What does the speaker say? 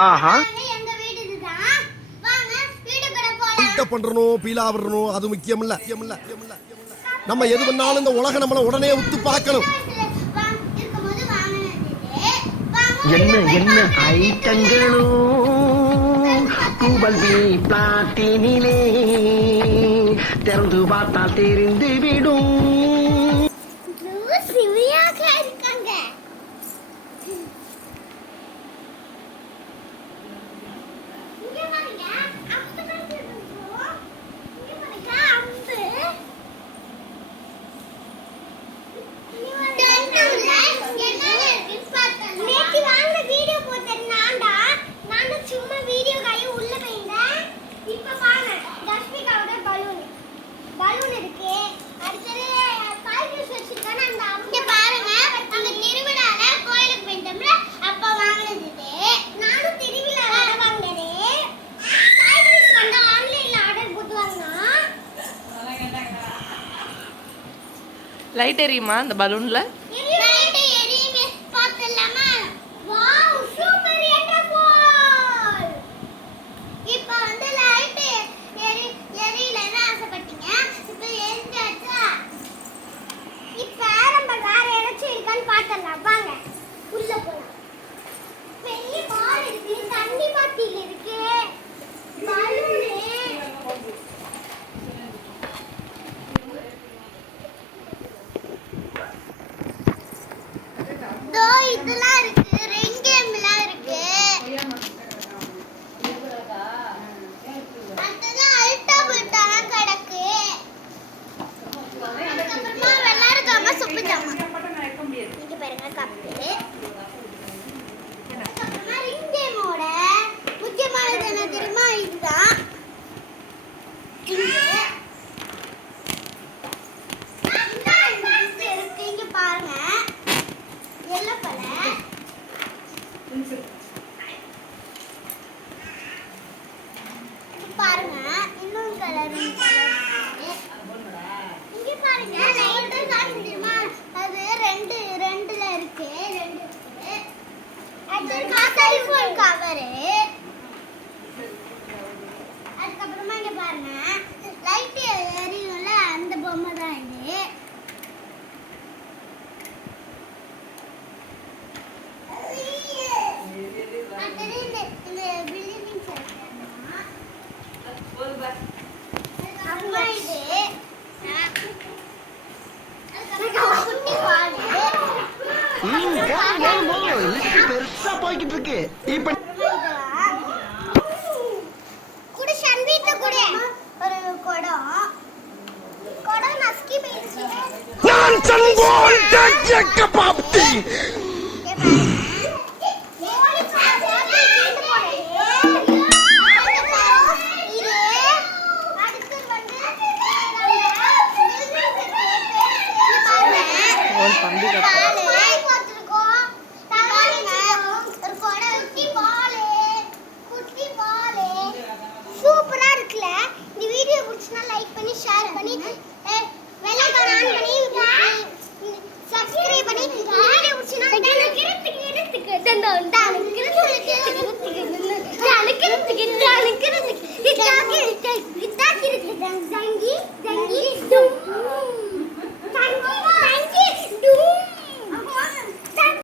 ஆஹா. பண்றணும் பீலா விடணும் அது முக்கியம் இல்ல முக்கியம் இல்ல, முக்கியம் இல்ல. நம்ம எது பண்ணாலும் இந்த உலகம் நம்மள உடனே உத்து பார்க்கணும். என்ன என்ன ஐட்டங்களும் டூபல் பி பிளாட்டினிலே திறந்து பார்த்தால் தெரிந்து விடும். லைட் எரியுமா அந்த பலூன்ல? இதெல்லாம் இருக்கு. ரிங் கேம்லாம் இருக்கு. அதெல்லாம் அல்டா புல்டாலாம் கிடக்கு. அதுக்கப்புறமா விளையாடுக்காம சுப்பு ஜாமா. இங்க பாருங்க கப்பு அதுக்கப்புறமா ரிங் கேமோட முக்கியமானது என்ன தெரியுமா? இதுதான் இங்க இருக்கு இங்க பாருங்க எல்லோ கலர் பாருங்க இன்னொரு கலர் இங்க பாருங்க லைட் காசு தெரியுமா? அது ரெண்டு ரெண்டுல இருக்கு ரெண்டு இருக்கு. அது செல்போன் கவரு அதுக்கப்புறமா இங்க பாருங்க லைட் எரியும்ல அந்த பொம்மை தான் இது அடுத்தது இந்த இந்த பில்டிங் அப்புறமா இது அதுக்கப்புறமா குட்டி பால் ம், போதும், போதும், போதும். லிஸ்ட் பெருசா போய்கிட்டு இருக்கு இப்ப குடு சன்வீத்த குடு ஒரு குடம் குடம் நஸ்கி போயிடுச்சு நான் சன்போல் ஜக்க பாப்தி ஒரு தம்பி சூப்பரா തണുക്കിന് തണുക്കിന് തണുക്കിന് തണുക്കിന്